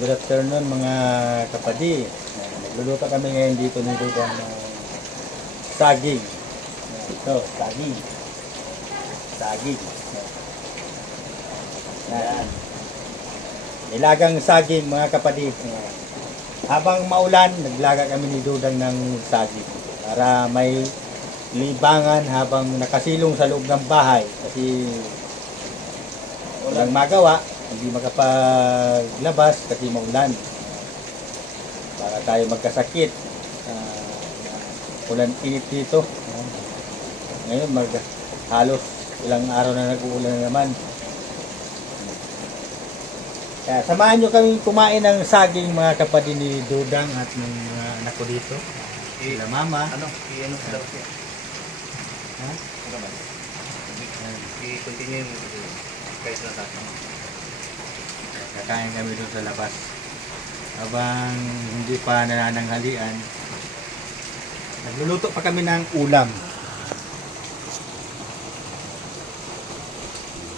Good afternoon mga kapadi. Nagluluto kami ngayon dito ng saging. Ito, saging. Saging. Yan. Nilagang saging mga kapadi. Habang maulan, naglaga kami ni Dudang ng saging para may libangan habang nakasilong sa loob ng bahay kasi walang magawa, hindi makapaglabas kasi maulan para tayo magkasakit. Ulan init dito ngayon, halos ilang araw na nag-uulan na naman. Kaya samahan nyo kami kumain ng saging mga kapatid ni Dudang at ng anak ko dito, sila mama. Ano sa daw siya? Ha? Ano ba? I-continue kahit na tayo. Kakain kami doon sa labas habang hindi pa nanananghalian. Nagluluto pa kami ng ulam.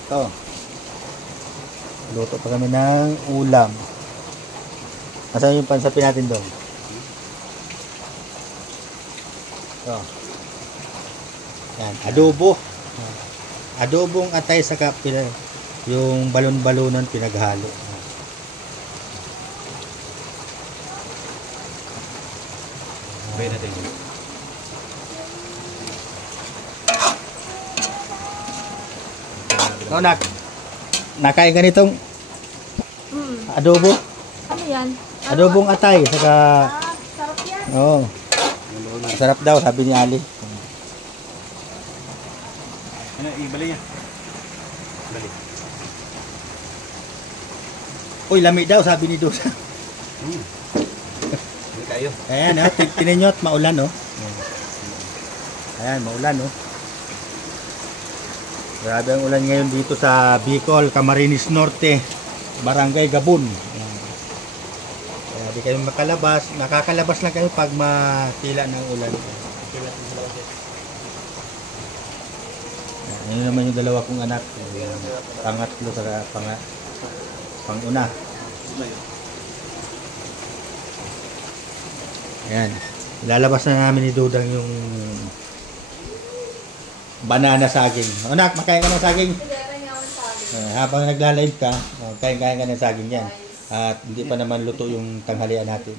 Ito, luto pa kami ng ulam. Nasaan yung pansapin natin doon? Ito. Yan, adobo. Adobong atay sa yung balon-balonan pinaghalo. Pwede natin yun. Nakain ka nitong adobo? Ano yan? Adobong atay saka Sarap yan. oo. Sarap daw sabi ni Ali. Ano, ibalik niya. Balik. Uy, lami daw sabi ni Dusa. Hindi kayo. Ayan, tinan nyo at maulan, oh. Ayan, maulan, oh. Grabe ang ulan ngayon dito sa Bicol, Camarines Norte, Barangay Gabon. Kaya di kayo makalabas. Nakakalabas lang kayo pag matila ng ulan. Ayan naman yung dalawa kong anak. Pangatlo sa panguna. Ayan. Ilalabas na namin ni Dudang yung banana saging. Anak, makain ka ng saging? Habang nagla-live ka, kain-kain ka ng saging yan. At hindi pa naman luto yung tanghalian natin.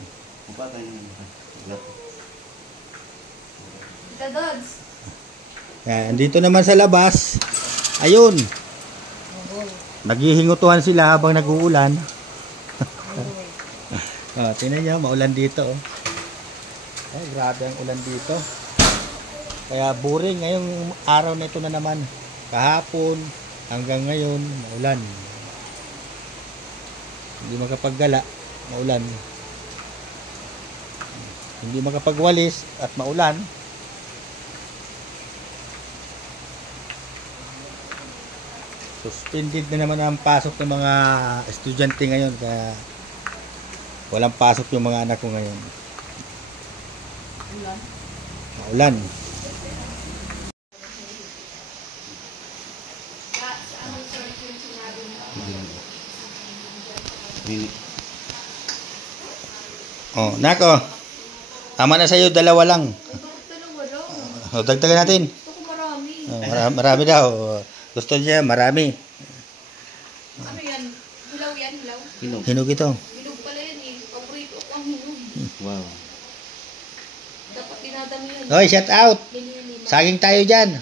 Ayan, dito naman sa labas. Ayun. Naghihingutuhan sila habang nag-uulan. Tingnan nyo, maulan dito. Ay, grabe ang ulan dito. Kaya boring ngayong araw na ito na naman. Kahapon hanggang ngayon maulan. Hindi makapaggala, maulan. Hindi makapagwalis at maulan. Suspended na naman ang pasok ng mga estudyante ngayon, kaya walang pasok yung mga anak ko ngayon. Maulan. Oh, nako. Tama na sa'yo, dalawa lang. Dagdagan natin. Marami daw. Gusto niya marami. Ano yan? Hilaw yan? Hilaw? Hinog ito. Hinog pala yan eh. Paborito ko ang hinog. Wow. Dapat dinadami yan. Hoy, shout out. Saging tayo dyan.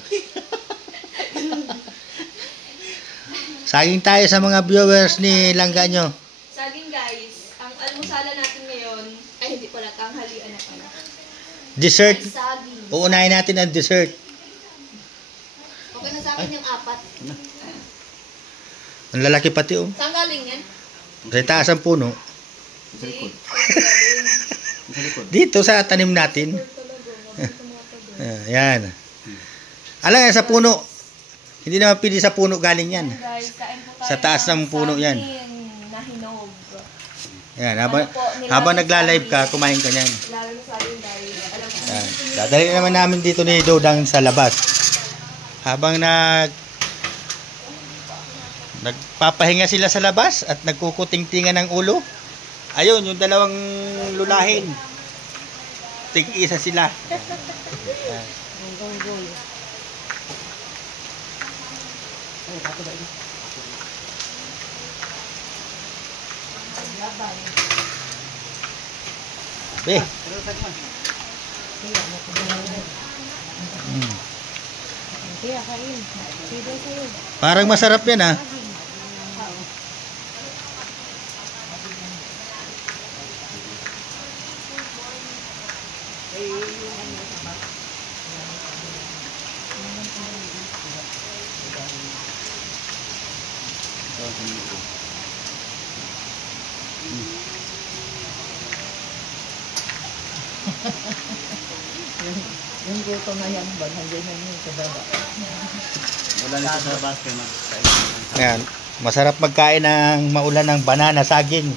Saging tayo sa mga viewers ni Langga nyo. Saging guys, ang almusala natin ngayon, ay hindi pala, tanghalian na pala. Dessert. Ay, saging. Uunahin natin ang dessert. Okay na sa akin yung 4. Ang lalaki pati, oh. Saan galing yan? Sa taas ang puno. Sa likod. Sa likod. Dito sa tanim natin. Yan. Alam nga, sa puno. Hindi naman pili sa puno galing yan. Guys, kain po tayo Sa taas ng puno yan. Na hinog. Yan, habang nagla-live ka, kumain ka niyan. Lalo na saging guys. Alam ko. Yan. Dadalhin naman namin dito ni Dudang sa labas. Habang nagpapahinga sila sa labas at nagkukuting-tingan ng ulo. Ayun, yung dalawang lulahin. Tig-isa sila. Ayan. Be. Parang masarap yan ah. Yung gusto na yan, nandiyan na yun sa baba. Wala na sa basket na. Ayan. Masarap magkain ng maulan ng banana saging.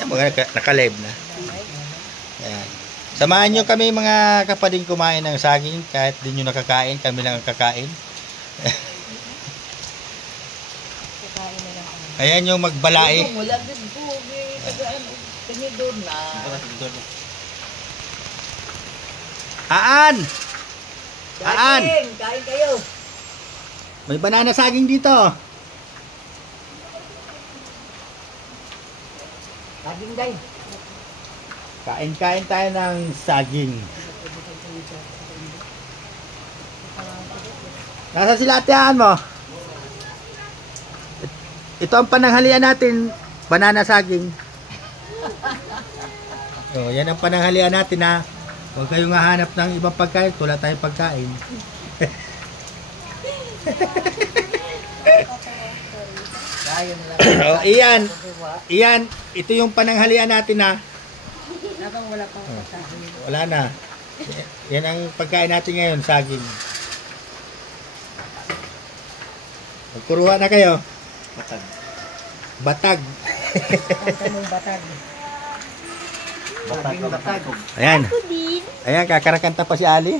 Ayan, naka-live na. Ayan. Samahan nyo kami mga kapading kumain ng saging. Kahit di nyo nakakain, kami lang ang kakain. Ayan yung magbalae. Wala din po. Tinidor na. Aan! Aan! Kain kayo. May banana saging dito. Saging day. Kain-kain tayo ng saging. Nasa sila atiaan mo? Ito ang pananghalian natin, banana saging. So, yan ang pananghalian natin ha. Huwag kayong hahanap ng ibang pagkain, wala tayong pagkain. Oh, iyan, ito yung pananghalian natin ha. Wala na. Yan ang pagkain natin ngayon, saging. Magkuruha na kayo. Batag. Batag. Batag. Batag. Ayan. Ayan, kakarakanta pa si Ali.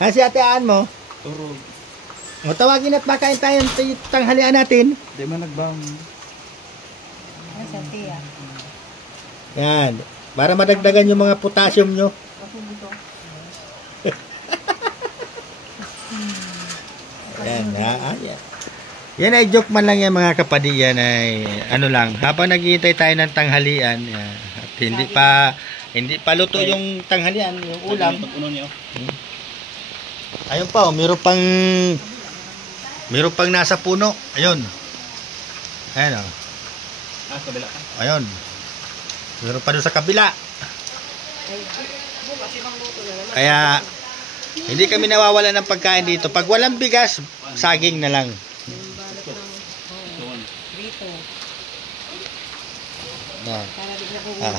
Si ateaan mo. Turog. O, tawagin at makain tayo tanghalian natin. Di man nagbang. Ayan. Para madagdagan yung mga potassium nyo. Ayan. Ayan. Yan ay joke man lang yan mga kapatid. Yan ay ano lang. Habang naghihintay tayo ng tanghalian. Yan, at hindi pa luto yung tanghalian. Yung ulam. Ayun pa. Meron pang nasa puno. Ayun. Ayan o. Kabila. Ayun. Meron pa doon sa kabila. Kaya hindi kami nawawala ng pagkain dito. Pag walang bigas, saging na lang.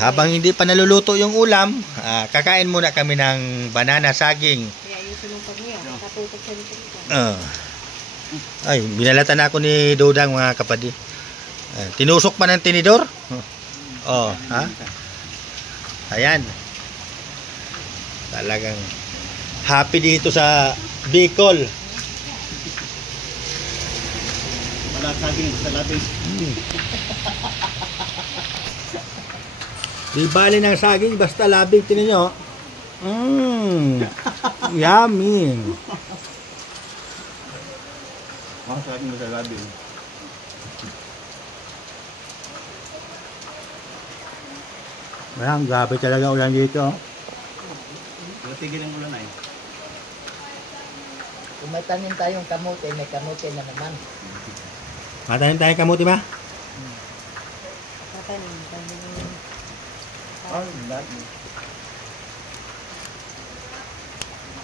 Habang hindi pa naluluto yung ulam, kakain muna kami ng banana saging. Ay, binalatan na ako ni Dodang mga kapatid. Tinusok pa ng tinidor. Oh, ha? Ayan. Talagang happy dito sa Bicol. Wala saging sa labing. Di bali ng saging, basta labing. Tinan nyo. Yummy. Saging sa labing. Ayan, grabe talaga ulan dito. Tigil ang ulan ay. Kung may tanim tayong kamote, may kamote na naman. Matanim tayo kamuti ba?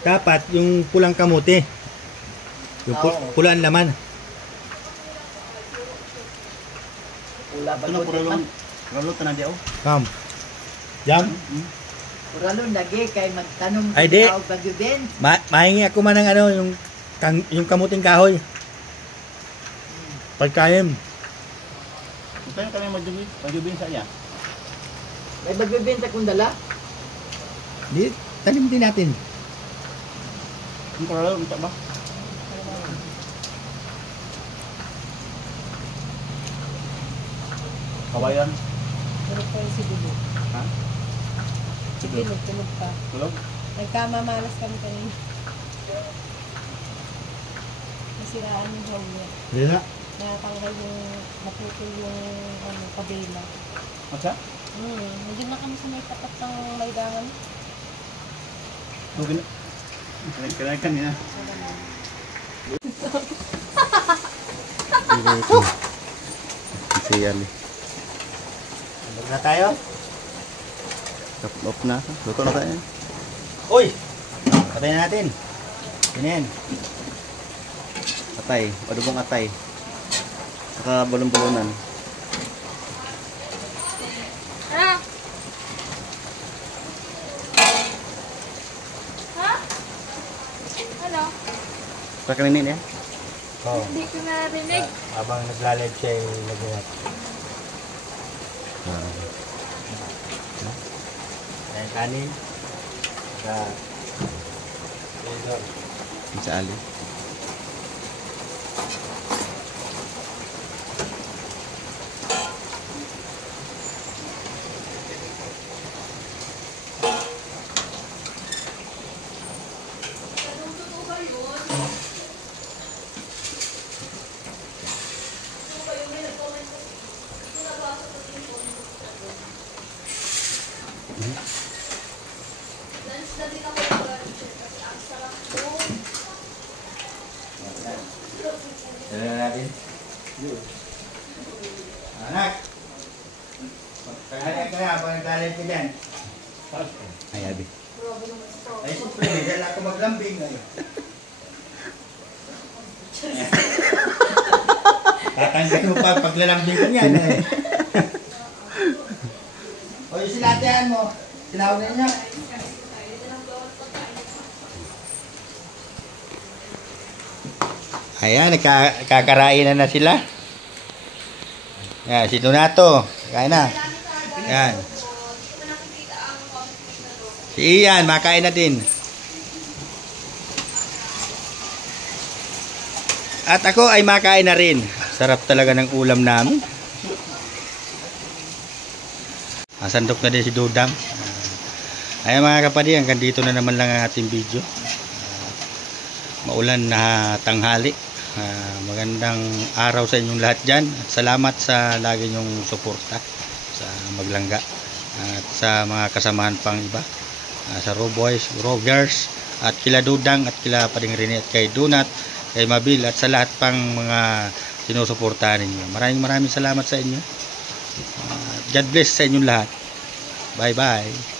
Dapat yung pulang kamuti. Yung pulang laman. Pula ba Ano puralong? Puralong tanan di ako. Kam. Jam? Puralong lagi kay magtanong Ay, di. tao bagyubin. Mahingi ako man ng ano, yung kamuting kahoy. Pagkain. Kaya kami magjubin sa iya. May bagyubin sa kundala. Di, tanim din natin. Ang puralong ito ba? Kawayan. Tulog pa yung si Bilo. Ha? Si Bilo, tulog pa. Tulog? Nagkamamalas kami kanina. Nasiraan yung home niya. Hindi na. Nakatanggal yung, naputol yung kabila. Masa? Hindi na kami sa may tapat ng maidangan. Tugin na. Kailangan kanina. Si yan eh. Huwag na tayo. Off na. Luto na tayo. Uy! Patay na natin. Ganyan. Atay. Adobong atay. Saka balon-balonan. Ha? Ha? Ano? Saka kaninin eh. Oo. Hindi ko narinig. Habang nagla-live siya yung lagulat. Ayan kanin. Sa... Sa ali. Dala na natin. Anak! Kaya kaya habang nagla-live ka dyan. Ay, abi. Ay, siyempre, may dala ko maglambing ngayon. Tatanggal mo pa paglalambing ko niyan eh. O yung sinatehan mo, sinawag na niya. Ayan, nagkakarain na sila. Ayan, si Donato. Kain na. Ayan. Si Ian, makain na din. At ako ay makain na rin. Sarap talaga ng ulam namin. Sandok na din si Dudang. Ayan mga kapatid, hanggang dito na naman lang ang ating video. Maulan na tanghali. Magandang araw sa inyong lahat dyan. At salamat sa lagi nyong suporta sa Maglangga. At sa mga kasamahan pang iba. Sa Roboys, Rovers, at kila Dudang, at kila Pading Rene, at kay Donat, kay Mabil, at sa lahat pang mga sinusuportahan ninyo. Maraming salamat sa inyo. God bless sa inyong lahat. Bye bye.